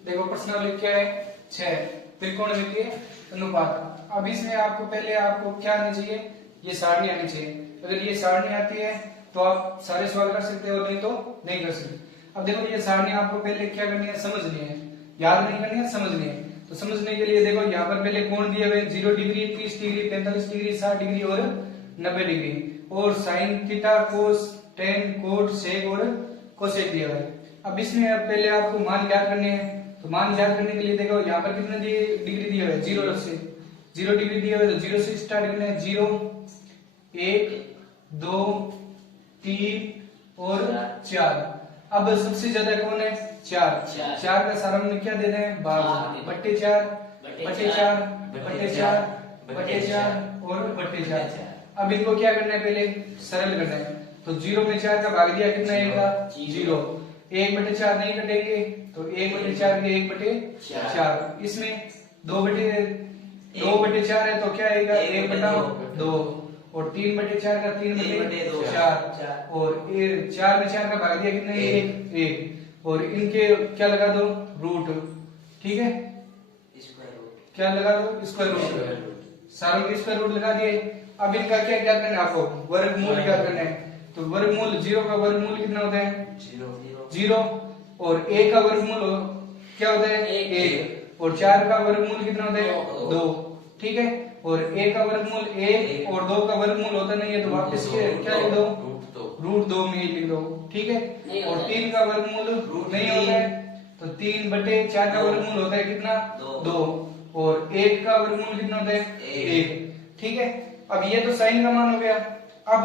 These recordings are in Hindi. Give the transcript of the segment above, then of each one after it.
देखो प्रश्नावली क्या है, 6 त्रिकोणमितीय अनुपात। अब इसमें आपको पहले आपको क्या आनी चाहिए, ये सारणी आनी चाहिए। अगर ये सारणी आती है तो आप सारे सवाल कर सकते हो, नहीं तो नहीं कर सकते। अब देखो ये सारणी आपको पहले क्या करनी है, समझनी है, याद नहीं करनी है, समझनी है। तो समझने के लिए देखो यहाँ पर पहले कोण दिए हुए 0 डिग्री, 30 डिग्री, 45 डिग्री, 60 डिग्री और 90 डिग्री, और साइन थीटा, कोस, टेन, कोट, सेक और कोसेक दिया हुआ है। अब इसमें पहले आपको मान ज्ञात करने हैं। तो मान ज्ञात करने के लिए देखो यहाँ पर कितने डिग्री दिया हुआ है, 0 से 0 डिग्री दिया हुआ है, तो 0 से स्टार्ट करना है। 0, 1, 2, 3 और 4। अब सबसे ज्यादा कौन है, 4 का सारा में क्या दे रहे हैं, भाग, बट्टे 4 बट्टे 4 बट्टे 4 बट्टे 4 और बट्टे 4। अब इनको क्या करना है, पहले सरल करना है। तो 0 में 4 का भाग दिया, कितना आएगा, 0। 1/4 नहीं कटेंगे, तो 1/4 के 1/4। इसमें 2/4 है, तो क्या आएगा, 1/2, और 3/4 का 3/4, और 4 में 4 का भाग दिया, कितना, 1, और इनके क्या लगा दो, रूट, ठीक है, क्या लगा दो, स्क्वायर रूट, सारों के स्क्वायर रूट लगा दिए। अब इनका क्या क्या करना है, आपको वर्गमूल क्या करना है। तो वर्गमूल, 0 का वर्गमूल कितना होता है, 0, और 1 का वर्गमूल क्या होता है, 1, और 4 का वर्गमूल कितना होता है, 2, ठीक है, और 1 का वर्गमूल 1 और 2 का वर्गमूल होता नहीं है, तो वापस क्या लिख दो, √2 में लिख दो, ठीक है, और 3 का वर्गमूल नहीं होता है, तो 3/4 का वर्गमूल होता है कितना, 2, और 1 का वर्गमूल कितना होता है, 1, ठीक है। अब ये तो साइन का मान हो गया। अब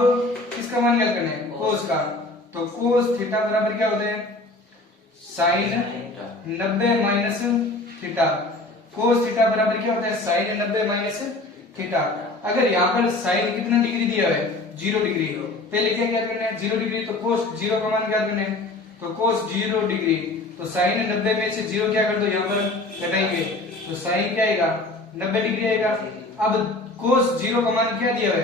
किसका मान ज्ञात करना है, कोस का। तो कोस थीटा बराबर क्या होता है, sine 90 minus theta. Cos theta बराबर क्या होता है, साइन 90 माइनस थीटा। अगर यहाँ पर साइन कितना डिग्री दिया है, 0 डिग्री, पहले क्या ज्ञात करना है, 0 डिग्री, तो कोस 0 का मान ज्ञात करना है। तो कोस 0 डिग्री, तो साइन 90 में से 0 क्या कर दो, यहाँ पर घटाएंगे, तो साइन क्या आएगा, 90 डिग्री आएगा। अब कोस 0 का मान क्या दिया है,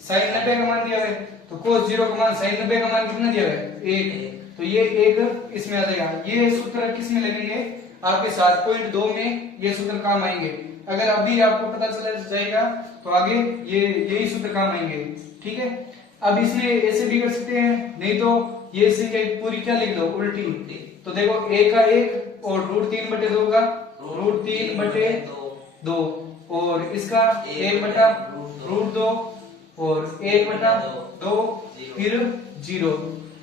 साइन 90 का मान दिया है, तो कोस 0 का मान, साइन 90 का मान कितना दिया है, 1, तो ये 1 इसमें आ जाएगा। ये सूत्र किस में लगेंगे, आपके 7.2 में ये सूत्र काम आएंगे। अगर अभी आपको पता चला जाएगा तो आगे ये यही सूत्र काम आएंगे, ठीक है। अब इसमें ऐसे भी कर सकते हैं, नहीं तो ये इसी पूरी क्या लिख दो, उल्टी। तो देखो 1 का 1 और √3/2 का √3/2, और इसका 1/√2 और 1/2 फिर 0,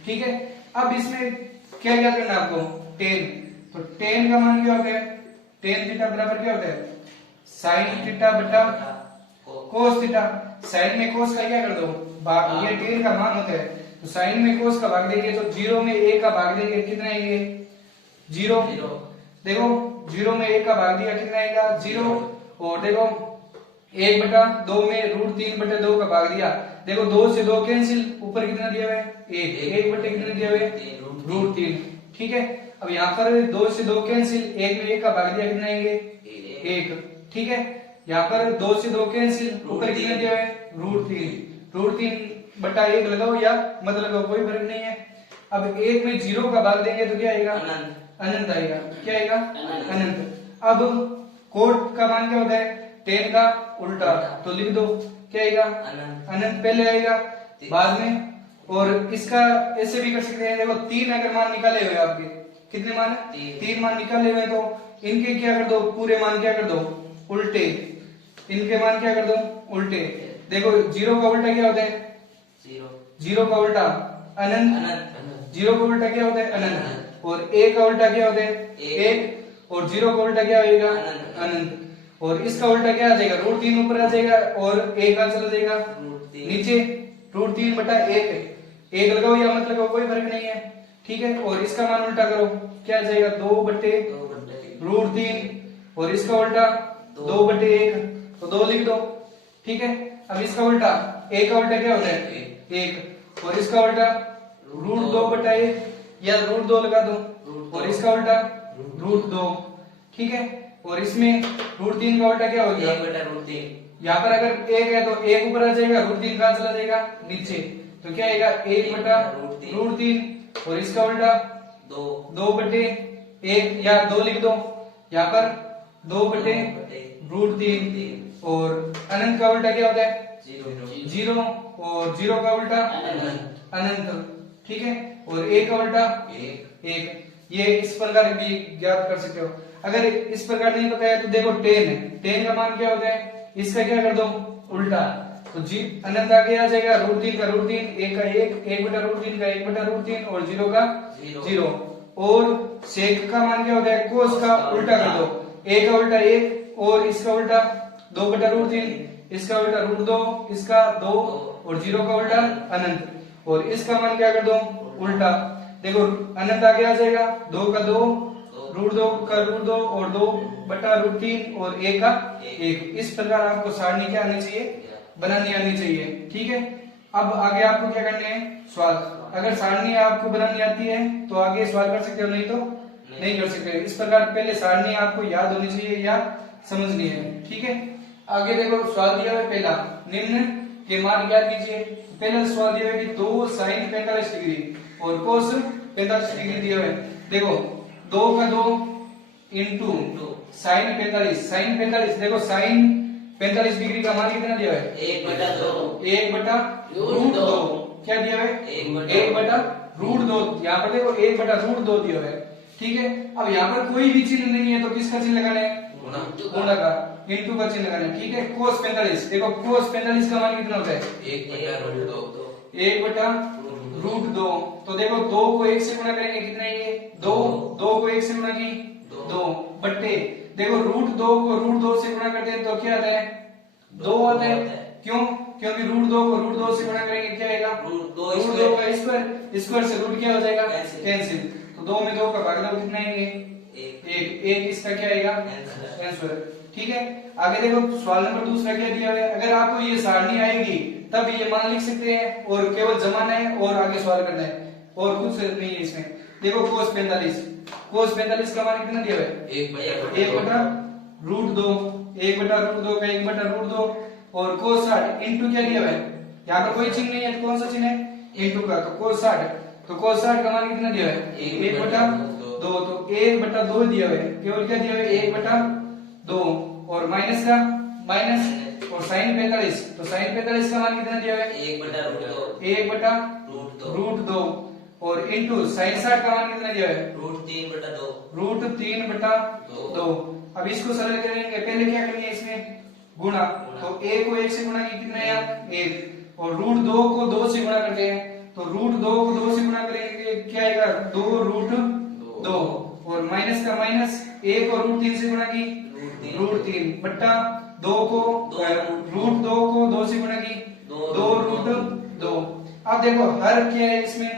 ठीक है। अब इसमें क्या क्या करना है आपको, tan। तो tan का मान क्या होता है, tan थीटा बराबर क्या होता है, साइन थीटा बटा कोस थीटा। साइन में कोस का क्या कर दो, भाग, ये tan का मान होता है, तो साइन में कोस का भाग देंगे, तो 0 में 1 का भाग देंगे, कितना आएंगे, 0। देखो 0 में 1 का भाग दिया, कितना आएगा, 0, और देखो 1/2 में √3/2 का भाग दिया, देखो 2 से 2 कैंसिल, ऊपर कितना दिया हुआ है, 1 बटे कितना दिया हुआ है, √3, ठीक है। अब यहाँ पर 2 से 2 कैंसिल, 1 में 1 का भाग दिया, कितना आएंगे, 1, ठीक है। यहाँ पर 2 से 2 कैंसिल, ऊपर कितना दिया हुआ है, √3/1 लगाओ या मत लगाओ, कोई फर्क नहीं है। अब 1 में 0 का भाग देंगे तो क्या आएगा, अनंत आएगा, क्या आएगा, अनंत। अब कोट का मान क्या होता है, tan का उल्टा, तो लिख दो, क्या आएगा, अनंत पहले आएगा बाद में। और इसका ऐसे भी कर सकते हैं, देखो 3 अगर मान निकाले हुए आपके, कितने मान है, 3 मान निकाले हुए, तो इनके क्या कर दो, पूरे मान क्या कर दो, उल्टे, इनके मान क्या कर दो, उल्टे। देखो 0 का उल्टा क्या होता है, 0 का उल्टा अनंत, 0 का उल्टा क्या होता है, अनंत, और 1 का उल्टा क्या होता है, 1, और 0 का उल्टा क्या होगा, अनंत, और इसका उल्टा क्या आ जाएगा, √3 ऊपर आ जाएगा, और 1 का चला जाएगा नीचे, √3/1, 1 लगाओ या मत लगाओ, कोई फर्क नहीं है, ठीक है। और इसका मान उल्टा करो, क्या आ जाएगा, 2/√3, और इसका उल्टा 2/1, तो 2 लिख दो, ठीक है। अब इसका उल्टा, 1 का उल्टा क्या होता है, 1, और इसका उल्टा √2/1 या √2 लगा दो, और इसका उल्टा √2, ठीक है। और इसमें √3 का उल्टा क्या हो गया, 1/√3। यहाँ पर अगर 1 है तो 1 ऊपर आ जाएगा, √3 कहाँ चला जाएगा, नीचे, तो क्या आएगा, 1/√3, और इसका उल्टा 2/2, एक या दो लिख दो, यहाँ पर 2/√3 और अनंत का उल्टा क्या होता है? जीरो, और जीरो का उल्टा अनंत, ठीक है, और एक का उल्टा एक। ये इस प्रकार भी ज्ञात कर सकते हो। अगर इस प्रकार नहीं पता है तो देखो 10 का मान क्या होता है, इसका क्या कर दो उल्टा, तो जी अनंत आगे आ जाएगा, √3 का √3, एक का एक, 1/√3 का 1/√3 और जीरो का जीरो। और सेक का मान क्या होता है, कोस का उल्टा कर दो, एक का उल्टा एक और इसका उल्टा 2/√3, इसका उल्टा √2, इसका 2 और जीरो का उल्टा अनंत, और इसका मान क्या कर दो उल्टा। देखो अनंत आगे आ जाएगा, 2 का 2, √2 का √2 और 2/√3 और एक का एक। इस प्रकार आपको सारणी क्या आनी चाहिए, बनानी आनी चाहिए, ठीक है। अब आगे आपको क्या करने हैं, सवाल। अगर सारणी आपको बनानी आती है तो आगे सवाल कर सकते हो, नहीं तो नहीं कर सकते। इस प्रकार पहले सारणी आपको याद होनी चाहिए या समझनी है, ठीक है। आगे देखो सवाल दिया हुआ है पहला, निम्न के मान ज्ञात कीजिए। पहला सवाल दिया है कि 2 sin 45 डिग्री और cos 45 डिग्री दिया हुआ है। देखो 2 का 2 इंटू sin 45, देखो sin 45 डिग्री का मान कितना दिया है, 1/√2। क्या दिया है, 1/√2। यहाँ पर देखो 1/√2 दिया है, ठीक है। अब यहाँ पर कोई भी चिन्ह नहीं है तो किसका चिन्ह लगाना है, गुणा का, इंटू का चिन्ह लगाना है, ठीक है। cos 45, देखो cos 45 का मान कितना होता है, 1/√2। तो देखो 2 को 1 से गुणा करेंगे कितना है ये, 2 को 1 से गुणा की 2 बट्टे, देखो √2 को √2 से गुणा करते हैं तो क्या आता है, 2 आता है। क्यों, क्योंकि √2 को √2 से गुणा करेंगे क्या आएगा, √2 का स्क्वायर से रूट क्या हो जाएगा, कैंसिल। तो 2 में 2 का भागफल कितना है, एक इसका क्या आएगा आंसर, ठीक है। आगे देखो सवाल नंबर दूसरा क्या दिया है। अगर आपको ये सारणी आएगी तब ये मान लिख सकते हैं और केवल जमाना है और आगे सवाल करना है और कुछ नहीं है इसमें। देखो cos 45 का मान कितना दिया है, 1/√2, 1/√2 का 1/√2 और cos 60 इंटू क्या दिया है, यहाँ पर कोई चिन्ह नहीं है तो कौन सा चिन्ह है, इंटू का, तो cos 60, तो cos 60 का मान कितना दिया है, 1/2, तो 1/2 दिया है, केवल क्या दिया है 1/2 और माइनस का माइनस और sin 45, तो sin 45 का मान कितना दिया है, 1/√2 और इंटू sin 60 का मान कितना दिया है, √3/2। अब इसको सरल करेंगे, पहले क्या करेंगे इसमें गुणा, तो 1 को 1 से गुणा किया कितना है 1 और √2 को 2 से गुणा करते हैं, तो √2 को 2 से गुणा करेंगे क्या आएगा 2√2 और माइनस का माइनस, 1 को √3 से गुणा की √3 बट्टा 2 को √2 को 2 से गुणा की 2√2। अब देखो हर क्या है इसमें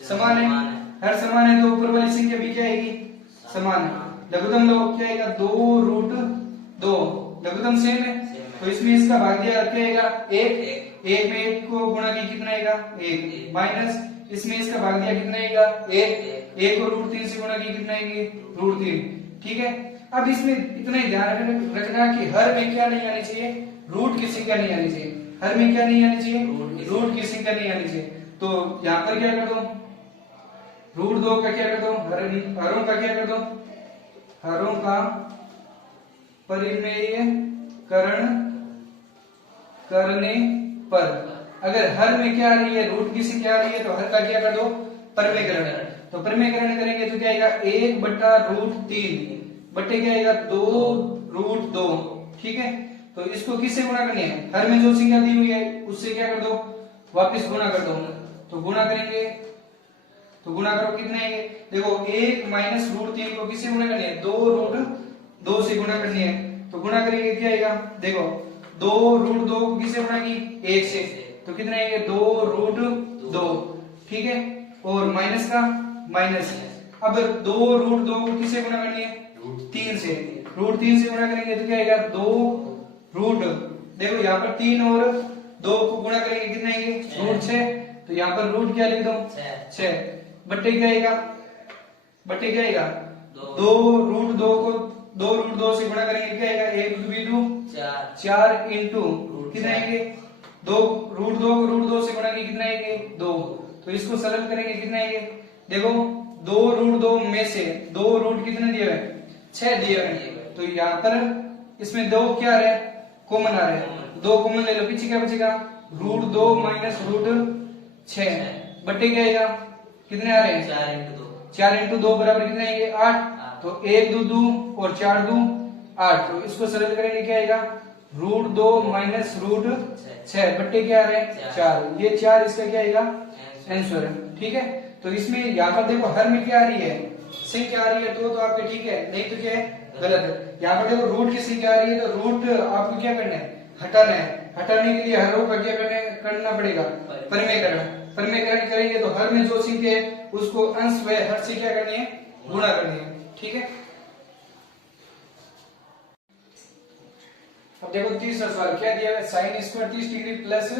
समान है, हर समान है तो ऊपर वाली संख्या भी क्या आएगी समान है। लघुत्तम लो क्या आएगा 2√2, लघुत्तम सेम है तो इसमें इसका भाग्य क्या आएगा 1 में 1 को गुणा की कितना आएगा 1 माइनस इसमें इसका भाग्य कितना आएगा 1 को √3 से गुणा की कितना आएगी √3, ठीक है। अब इसमें इतना ही ध्यान रखना कि हर में क्या नहीं आनी चाहिए, रूट की संख्या नहीं आनी चाहिए, हर में क्या नहीं आनी चाहिए, रूट की संख्या नहीं आनी चाहिए। तो यहाँ पर क्या कर दो √2 का क्या कर दो, हरों का क्या कर दो, हरों का परिमेयकरण करने पर अगर हर में क्या आ रही है रूट की संख्या आ रही है तो हर का क्या कर दो परिमेयकरण, तो परिमेयकरण करेंगे तो क्या आएगा 1/√3 बट्टे क्या आएगा 2√2, ठीक है। तो इसको किससे गुणा करनी है, हर में जो संख्या दी हुई है उससे क्या कर दो वापस गुणा कर दो, तो गुणा करेंगे तो गुणा करो कितना है देखो 1 माइनस √3 को किससे गुणा करनी है 2√2 से गुणा करनी है, तो गुणा करेंगे क्या आएगा देखो 2√2 को किससे गुणा की 1 से, तो कितना आएगा 2√2, ठीक है। और माइनस का माइनस, अब 2√2 को किससे गुणा करनी है 3 से, √3 से गुणा करेंगे तो क्या आएगा 2√, देखो यहाँ पर 3 और 2 को गुणा करेंगे कितना आएंगे √6, तो यहाँ पर रूट क्या लिख दो 6 बट्टे क्या आएगा 2√2 को 2√2 से गुणा करेंगे क्या आएगा 1 2 4 इंटू कितना आएंगे 2 √2 को √2 से गुणा किया कितना आएंगे 2, तो इसको सरल करेंगे कितना आएंगे देखो दो रूट दो में से दो रूट कितने दिए हुए? 6 दिए हुए। तो यहाँ पर इसमें दो क्या आ रहा है? कॉमन आ रहा है। दो कॉमन ले लो, पीछे क्या बचेगा? रूट 2 माइनस रूट 6 बटे क्या आएगा? कितने आ रहे हैं? 4 इंटू 2 बराबर कितने आएंगे? 8। तो 1 2 2 और 4 2 8। तो इसको सरल करेंगे क्या आएगा? रूट 2 माइनस रूट 6 बट्टे क्या आ रहे हैं? 4। ये 4 इसका क्या आएगा? आंसर। ठीक है। तो इसमें यहाँ पर देखो हर में क्या आ रही है? संख्या आ रही है तो आपके ठीक है, नहीं तो क्या है? गलत है। यहाँ पर देखो रूट की संख्या आ रही है तो रूट आपको क्या करना है? हटाना है। हटाने के लिए हर रो का क्या करना पड़ेगा? परिमेयकरण। परिमेयकरण करेंगे तो हर में जो संख्या है उसको अंश व हर से क्या करनी है? गुणा करनी है। ठीक है। अब देखो तीसरा सवाल क्या दिया है? Sine square 30 degree plus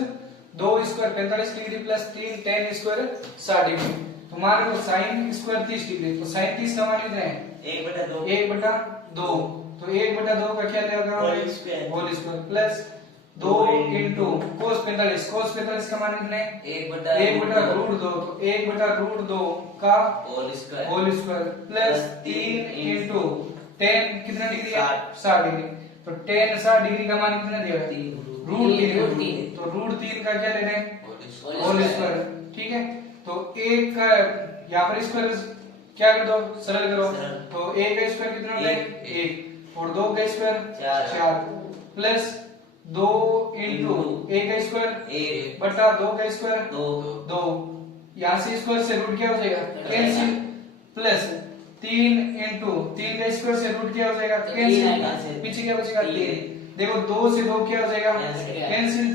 2 square 45 degree plus 3 ten square 60 degree. तो मान लो साइन स्क्वायर 30 डिग्री, तो साइन 30 का मान कितना है? 1/2। तो 1/2 का क्या लेगा? Whole square plus 2 into cos 45 का मान कितना है? 1/√2। तो 1/√2 का whole square plus 3 into tan कितना डिग्री है? 60 डिग्री। तो टेन 60 डिग्री का मान कितना दिया है? √3। तो √3 का क्या लेना है? Whole square. ठीक है। तो एक का यहाँ पर स्क्वायर क्या कर दो? सरल करो। तो एक का स्क्वायर कितना होता है? 1 और 2 का स्क्वायर 4 प्लस 2 इंटू एक का स्क्वायर बटा 2 का स्क्वायर 2। यहाँ से स्क्वायर से रूट क्या हो जाएगा? कैंसिल। प्लस 3 इंटू 3 का स्क्वायर से रूट क्या हो जाएगा? कैंसिल। पीछे क्या बचेगा? 3। देखो 2 से 2 क्या हो जाएगा? कैंसिल।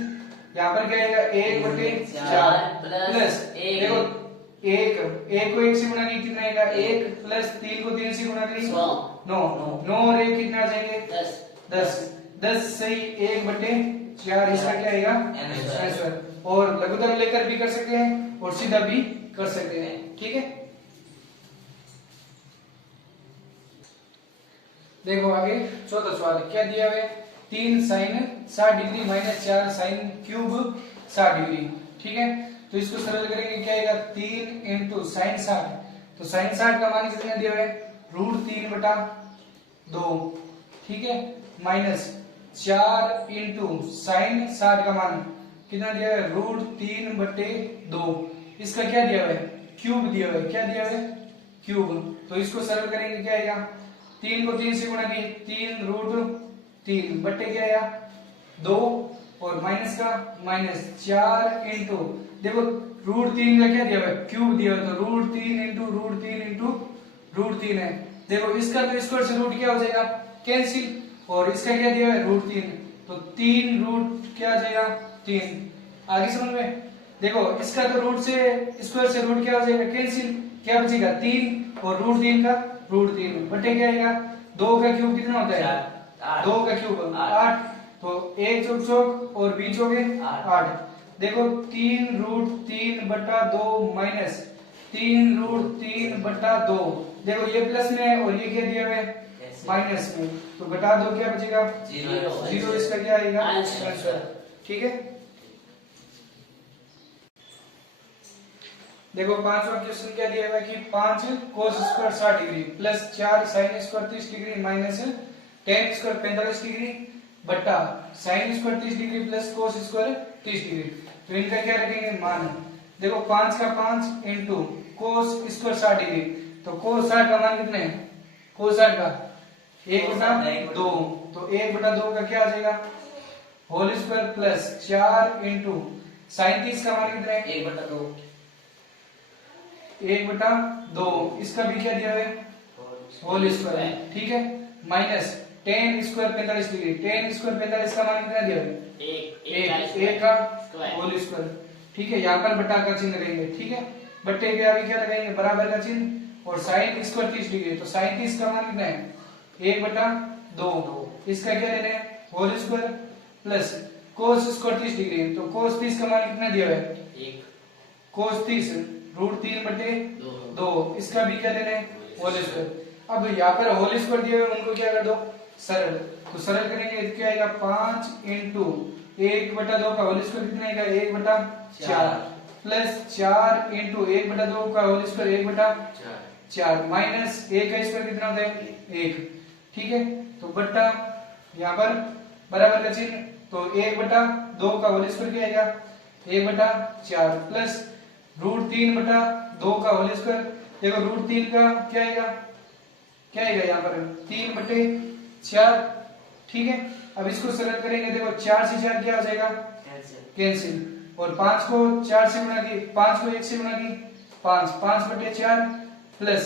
यहाँ पर क्या आएगा? 1/4 प्लस देखो एक को 1 से गुणा करेंगे कितना आएगा? 1 प्लस 3 को 3 से गुणा करेंगे 9 और 1 कितना आ जाएंगे? 10 सही 1/4 इसका क्या आएगा? आंसर। और लघुत्तम लेकर भी कर सकते हैं और सीधा भी कर सकते हैं। ठीक है। देखो आगे चौथा सवाल क्या दिया हुआ है? 3 sine 60 degree minus 4 sine cube 60 degree. ठीक है। तो इसको सरल करेंगे क्या आएगा? 3 इंटू साइन 60। तो साइन 60 का मान कितना दिया हुआ है? √3/2। ठीक है। माइनस 4 इंटू साइन 60 का मान कितना दिया हुआ है? √3/2। इसका क्या दिया हुआ है? क्यूब दिया हुआ है। क्या दिया हुआ है? क्यूब। तो इसको सरल करेंगे क्या आएगा? 3 को 3 से गुणा किए 3√3 बट्टे क्या आया? 2 और माइनस का माइनस 4 इंटू देखो √3 का क्या दिया हुआ है? क्यूब दिया हुआ है। तो √3 इंटू √3 है। देखो इसका तो स्क्वायर से रूट क्या हो जाएगा? कैंसिल। और इसका क्या दिया हुआ है? √3। तो 3 रूट क्या आ जाएगा? 3। आगे समझ में? देखो इसका तो रूट से स्क्वायर से रूट क्या हो जाएगा? कैंसिल। क्या बचेगा? 3 और √3 का √3 बटे क्या आएगा? 2 का क्यूब कितना होता है? 2 का क्यूब 8। तो 1 चौक चौक और 20 हो गए 8। देखो 3√3/2 माइनस 3√3/2। देखो ये प्लस में है और ये क्या दिया हुआ है? माइनस में। तो बटा 2 क्या बचेगा? 0। इसका क्या आएगा? आंसर। ठीक है। देखो पांचवा क्वेश्चन क्या दिया हुआ है कि 5 cos square 60 degree plus 4 sin square 30 degree minus 10 square 45 degree बट्टा sin square 30 degree plus cos square 30 degree. तो इनका क्या रखेंगे? मान। देखो 5 का 5 इंटू cos स्क्वायर 60 डिग्री। तो cos 60 का मान कितना है? cos 60 का 1/2। तो 1/2 का क्या आ जाएगा? Whole square plus 4 into sin 30 का मान कितना है? 1/2। इसका भी क्या दिया हुआ है? Whole square. ठीक है। Minus 10 square 45 degree. 10 स्क्वायर 45 का मान कितना दिया हुआ है? 1 का होल स्क्वायर। ठीक है। यहाँ पर बटा का चिन्ह रहेंगे। ठीक है। बट्टे के आगे क्या लगाएंगे? बराबर का चिन्ह। और साइन स्क्वायर 30 डिग्री। तो साइन 30 का मान कितना है? 1/2। इसका क्या लेना है? Whole square plus cos square 30 degree. तो कोस 30 का मान कितना दिया हुआ है? 1। कोस 30 √3/2। इसका भी क्या लेना है? Whole square. अब यहाँ पर होल स्क्वायर दिए हुए उनको क्या कर दो? सरल। तो सरल करेंगे क्या आएगा? 5 इंटू 1/2 का होल स्क्वायर कितना आएगा? 1/4 प्लस 4 इंटू 1/2 का होल स्क्वायर 1/4 4 माइनस a का स्क्वायर कितना होता है 1, ठीक है। तो बट्टा यहाँ पर बराबर का चिन्ह, तो 1/2 का होल स्क्वायर क्या आएगा 1/4 प्लस √3/2 का होल स्क्वायर। देखो √3 का क्या आएगा यहाँ पर 3/4, ठीक है। अब इसको सरल करेंगे, देखो 4 से 4 क्या हो जाएगा कैंसिल, और 5 को 4 से गुणा की 5 को 1 से गुणा की 5/4 प्लस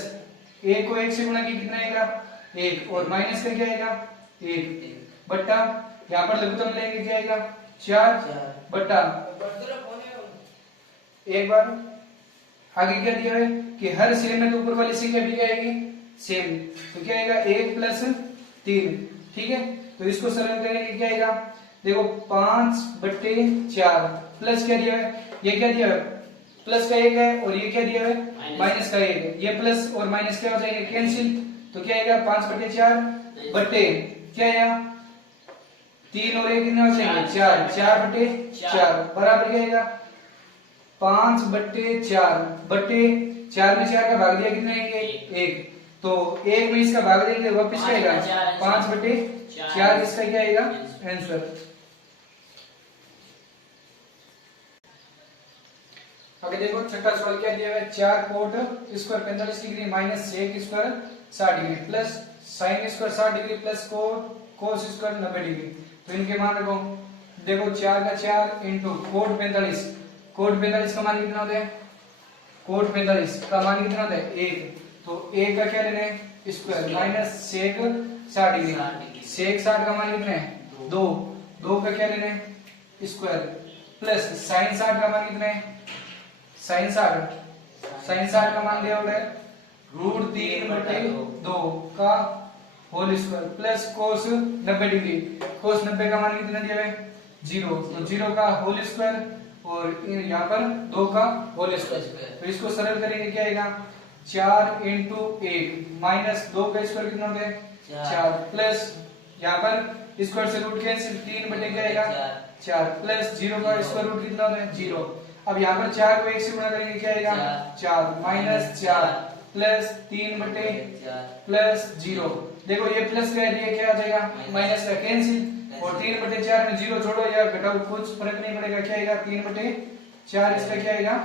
1 को 1 से गुणा की कितना आएगा 1, और माइनस का क्या आएगा 1 बट्टा यहाँ पर लघुत्तम लेंगे क्या आएगा 4 बट्टा, एक बार आगे क्या दिया है कि हर सेम में तो ऊपर वाली संख्या भी क्या आएगी सेम, तो क्या आएगा 1 + 3, ठीक है। तो इसको सरल करेंगे क्या आएगा, देखो 5/4 प्लस क्या दिया है, ये क्या दिया है प्लस का 1 है, और ये क्या दिया है माइनस का 1 है, ये प्लस और माइनस क्या हो जाएंगे कैंसिल, तो क्या आएगा 5/4 बट्टे क्या आएगा 3 और 1 कितने हो जाएंगे 4, 4/4 बराबर क्या आएगा 5/4 बट्टे 4 में 4 का भाग दिया कितने आएंगे 1, तो 1 में इसका भाग देंगे वापस क्या आएगा 5/4, इसका क्या आएगा आंसर। आगे देखो छठा सवाल क्या दिया है, 4 cot square 45 degree minus sec square 60 degree plus sine square 60 degree plus cos square 90 degree, तो इनके मान रखो। देखो 4 का 4 इंटू कोट 45, कोट 45 का मान कितना होता है कोट 45 का मान कितना होता है 1, तो 1 का क्या लेना है स्क्वायर माइनस सेक 60 डिग्री, सेक 60 का मान कितना है 2 का क्या लेना है स्क्वायर प्लस साइन 60 का मान कितना है साइन 60 का मान दिया हुआ है √3/2 का whole square plus cos 90 degree, cos 90 का मान कितना दिया है 0, तो 0 का होल स्क्वायर और यहाँ पर 2 का होल स्क्वायर, तो इसको सरल करेंगे क्या आएगा 4 × 1 माइनस 2 का स्क्वायर कितना होता है 4 प्लस यहाँ पर स्क्वायर से रूट कैंसिल 3 क्या आएगा 4 प्लस 0 का स्क्वायर रूट कितना होता है 0। अब यहाँ पर 4 को 1 से गुणा करेंगे क्या आएगा 4 माइनस 4 प्लस 3/4 प्लस 0, देखो ये प्लस का है क्या आ जाएगा माइनस का कैंसिल, और 3/4 में 0 छोड़ो या घटाओ कुछ फर्क नहीं पड़ेगा, क्या आएगा 3/4, इसका क्या आएगा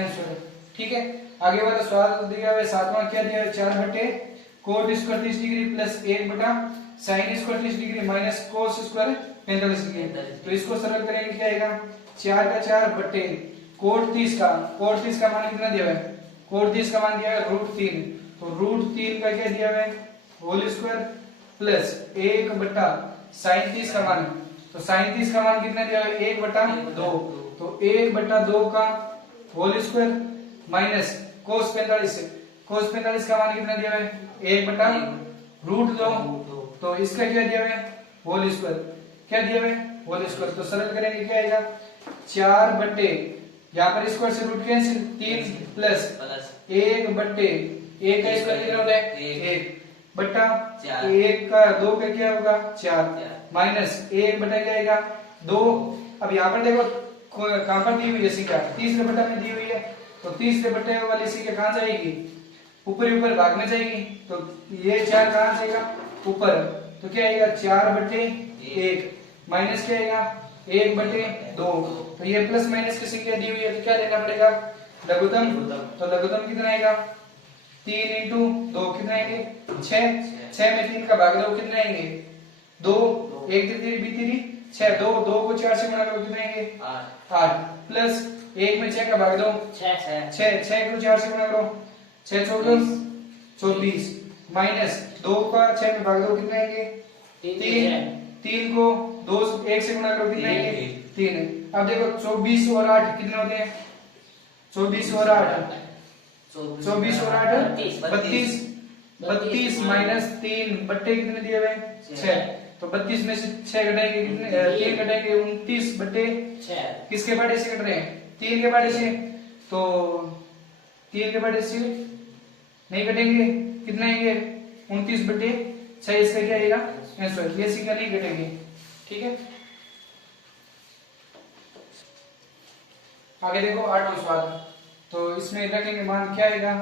आंसर, ठीक है। आगे वाला सवाल दिया हुआ है सातवां, क्या दिया है 4/कोट स्क्वायर 30 डिग्री प्लस 1/साइन square 30 degree minus cos square 45 degree, तो इसको सरल करेंगे क्या आएगा 4 का 4 बट्टे कोट 30 का मान कितना दिया है कोट 30 का मान दिया है √3, तो √3 का क्या दिया है होल स्क्वायर प्लस 1/साइन 30 का मान, तो साइन 30 का मान कितना दिया है 1/2, तो 1/2 का होल स्क्वायर माइनस कोस 45 का मान कितना दिया है 1/√2, तो इसका क्या दिया है होल स्क्वायर, क्या दिया है होल स्क्वायर, तो सरल करेंगे क्या आएगा 4 बट्टे यहाँ पर स्क्वायर से रूट कैंसिल 3 प्लस 1/1 का स्क्वायर कितना होता है 1 बट्टा 1 का 2 का क्या होगा 4 माइनस 1/क्या आएगा 2। अब यहाँ पर देखो कहां पर दी हुई है संख्या तीसरे बट्टा में दी हुई है, तो तीसरे बट्टे वाली संख्या कहां जाएगी ऊपर भाग में जाएगी, तो ये 4 कहां जाएगा ऊपर, तो क्या आएगा 4/1 माइनस क्या आएगा 1/2, तो ये प्लस माइनस की संख्या दी हुई है, तो क्या लेना पड़ेगा लघुत्तम, तो लघुत्तम कितना आएगा 3 × 2 कितना आएंगे 6 में 3 का भाग दो कितना आएंगे 2, 1 3 3 6 2 को 4 से गुणा करो कितना आएंगे 8 प्लस 1 में 6 का भाग दो 6 को 4 से गुणा करो 6 24 माइनस 2 का 6 में भाग दो कितना आएंगे 3 को 2 1 से गुणा करो कितना आएंगे 3। अब देखो 24 और 8 कितने होते हैं 24 और 8 32 माइनस 3 बट्टे कितने दिए हुए 6, तो 32 में से 6 घटाएंगे कितने 3 घटाएंगे 29/6, किसके बारे से घट रहे हैं 3 के बारे से, तो 3 के बारे से नहीं घटेंगे कितना आएंगे 29/6, इसका क्या आएगा आंसर, ये संख्या नहीं घटेगी, ठीक है। आगे देखो 8वां सवाल, तो इसमें रखेंगे मान क्या आएगा,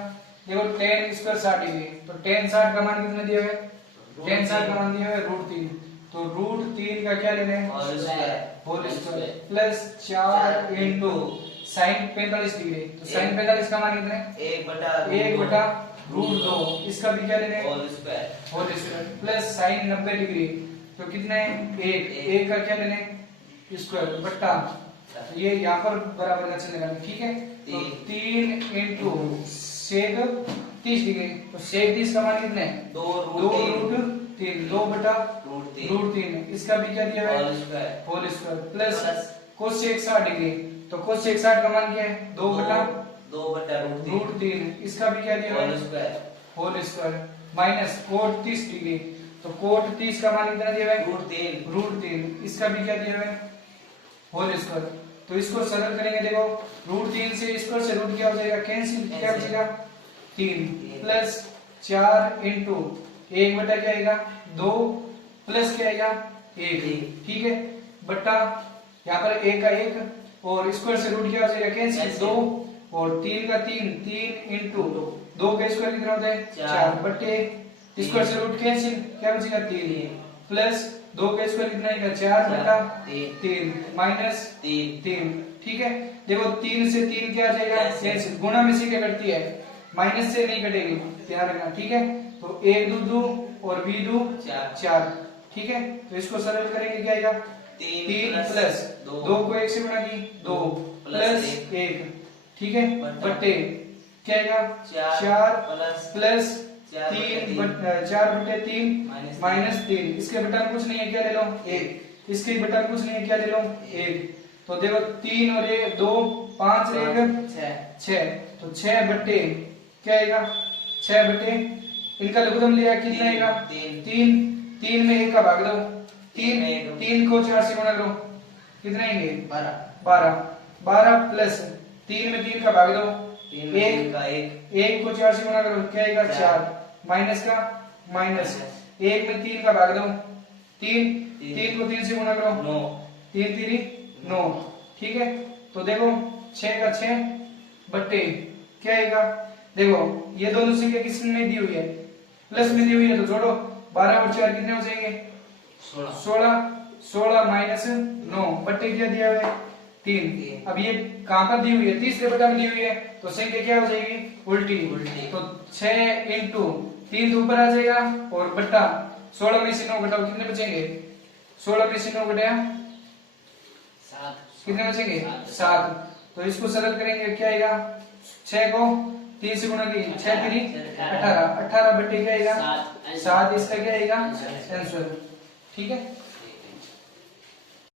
देखो tan स्क्वायर 60 डिग्री, तो tan 60 का मान कितना दिया हुआ है? tan 60 का मान दिया हुआ है √3, तो √3 का क्या लेना है? Whole square plus 4 into sine 45 degree, तो साइन 45 का मान कितना है? 1/√2, इसका भी क्या लेना है? Whole square plus sine 90 degree, तो कितना है? 1 का क्या लेना है? स्क्वायर बट्टा, तो ये यहाँ पर बराबर का चिन्ह लगाना, ठीक है? तो 3 इंटू सेक 30 डिग्री, तो सेक 30 का मान कितना है? 2√3, 2/√3, इसका भी क्या दिया है? Whole square plus cosec 60 degree, तो कोसेक 60 का मान क्या है? 2/√3, इसका भी क्या दिया है? Whole square minus cot 30 degree, तो कोट 30 का मान कितना दिया है? √3, इसका भी क्या दिया है? होल स्क्वायर, तो इसको सरल करेंगे, देखो √3 से स्क्वायर से रूट क्या हो जाएगा? कैंसिल, क्या बचेगा? 3 प्लस 4 इंटू 1 बटा क्या आएगा? 2 प्लस क्या आएगा? 1, ठीक है? बट्टा यहाँ पर 1 का 1 और स्क्वायर से रूट क्या हो जाएगा? कैंसिल, 2 और 3 का 3 इंटू 2 का स्क्वायर कितना होता है? 4 बट्टे स्क्वायर से रूट कैंसिल, क्या बचेगा? 3 प्लस 2 का स्क्वायर कितना आएगा? 4 बटा 3 माइनस 3, ठीक है? देखो 3 से 3 क्या आ जाएगा? कैंसिल, गुणा में से क्या कटती है? माइनस से नहीं कटेगी, ध्यान रखना, ठीक है? तो 1 2 और 2 2 4, ठीक है? तो इसको सरल करेंगे, क्या आएगा? 3 प्लस 2 को 1 से गुणा की 2 प्लस 1, ठीक है? बट्टे क्या आएगा? 4 प्लस 4/3 माइनस 3, इसके बटा में कुछ नहीं है, क्या ले लो? 1, इसके बटा में कुछ नहीं है, क्या ले लो? 1, तो देखो 3 और 1 2 5 और 1 6, तो 6 बट्टे क्या आएगा? 6 बट्टे इनका लघुत्तम लिया, कितना आएगा? 3 में 1 का भाग दो, 3 को 4 से गुणा करो, कितना आएंगे? 12 प्लस 3 में 3 का भाग दो, 1 को 4 से गुणा करो, क्या आएगा? 4 माइनस का माइनस, 1 में 3 का भाग दो, 3 को 3 से गुणा करो, 3 3 9, ठीक है? तो देखो 6 का 6 बट्टे क्या आएगा? देखो ये दोनों संख्या किसमें दी हुई है? प्लस में दी हुई है, तो जोड़ो 12 और 4 कितने हो जाएंगे? 16 माइनस 9 बट्टे क्या दिया हुआ है? 3। अब ये कहां पर दी हुई है? तीसरे बटा में दी हुई है, तो संख्या क्या हो जाएगी? उल्टी। तो 6 इंटू 3 तो ऊपर आ जाएगा और बट्टा 16 में से 9 घटाओ, कितने बचेंगे? 16 में से 9 घटाया 7, कितने बचेंगे? 7। तो इसको सरल करेंगे, क्या आएगा? 6 को 3 से गुणा की 6 3 18 बट्टे क्या आएगा? 7, इसका क्या आएगा? आंसर, ठीक है?